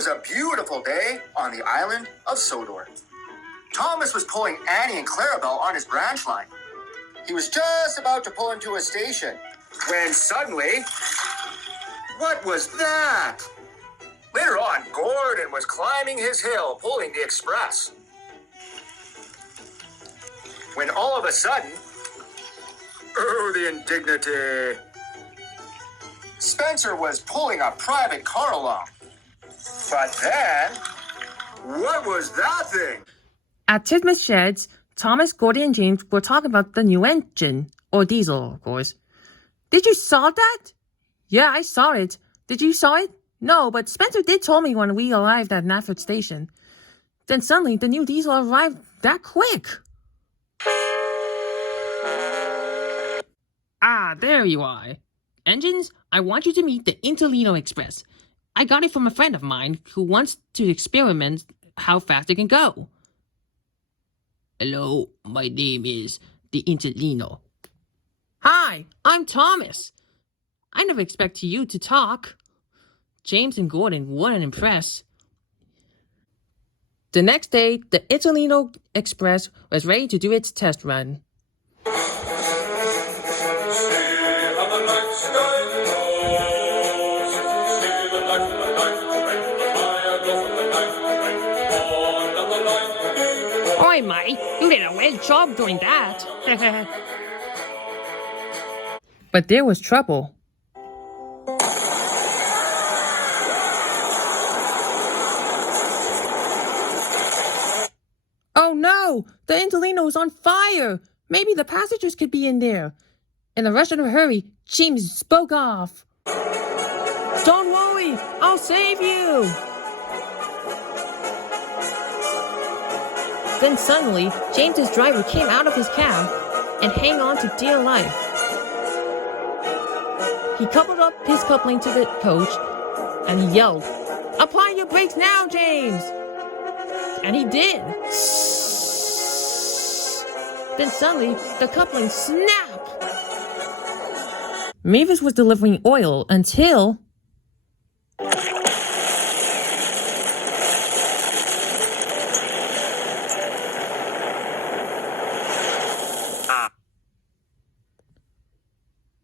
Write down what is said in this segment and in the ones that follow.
was a beautiful day on the island of Sodor. Thomas was pulling Annie and Clarabelle on his branch line. He was just about to pull into a station when suddenly, what was that? Later on, Gordon was climbing his hill, pulling the express. When all of a sudden, oh, the indignity. Spencer was pulling a private car along. But then, what was that thing? At Tidmouth Sheds, Thomas, Gordon, and James were talking about the new engine, or diesel, of course. Did you saw that? Yeah, I saw it. Did you saw it? No, but Spencer did tell me when we arrived at Nafford Station. Then suddenly, the new diesel arrived that quick. Ah, there you are. Engines, I want you to meet the Intelino Express. I got it from a friend of mine who wants to experiment how fast it can go. Hello, my name is the Intelino. Hi, I'm Thomas. I never expected you to talk. James and Gordon weren't impressed. The next day, the Intelino Express was ready to do its test run. Oi, mate, you did a well job doing that. But there was trouble. Oh no! The Intelino is on fire! Maybe the passengers could be in there. In a rush and a hurry, James spoke off. Don't worry, I'll save you! Then suddenly, James's driver came out of his cab and hung on to dear life. He coupled up his coupling to the coach and he yelled, "Apply your brakes now, James!" And he did. Then suddenly, the coupling snapped. Mavis was delivering oil until...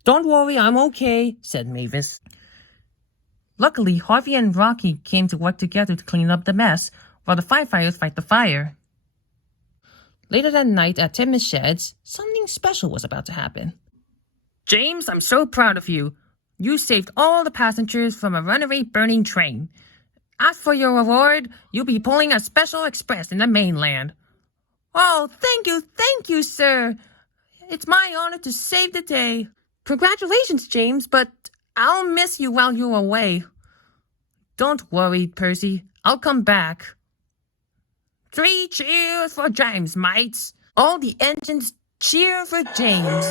Don't worry, I'm okay, said Mavis. Luckily, Harvey and Rocky came to work together to clean up the mess while the firefighters fight the fire. Later that night at Tidmouth Sheds, something special was about to happen. James, I'm so proud of you. You saved all the passengers from a runaway burning train. As for your reward, you'll be pulling a special express in the mainland. Oh, thank you, sir. It's my honor to save the day. Congratulations, James, but I'll miss you while you're away. Don't worry, Percy. I'll come back. 3 cheers for James, mates. All the engines cheer for James.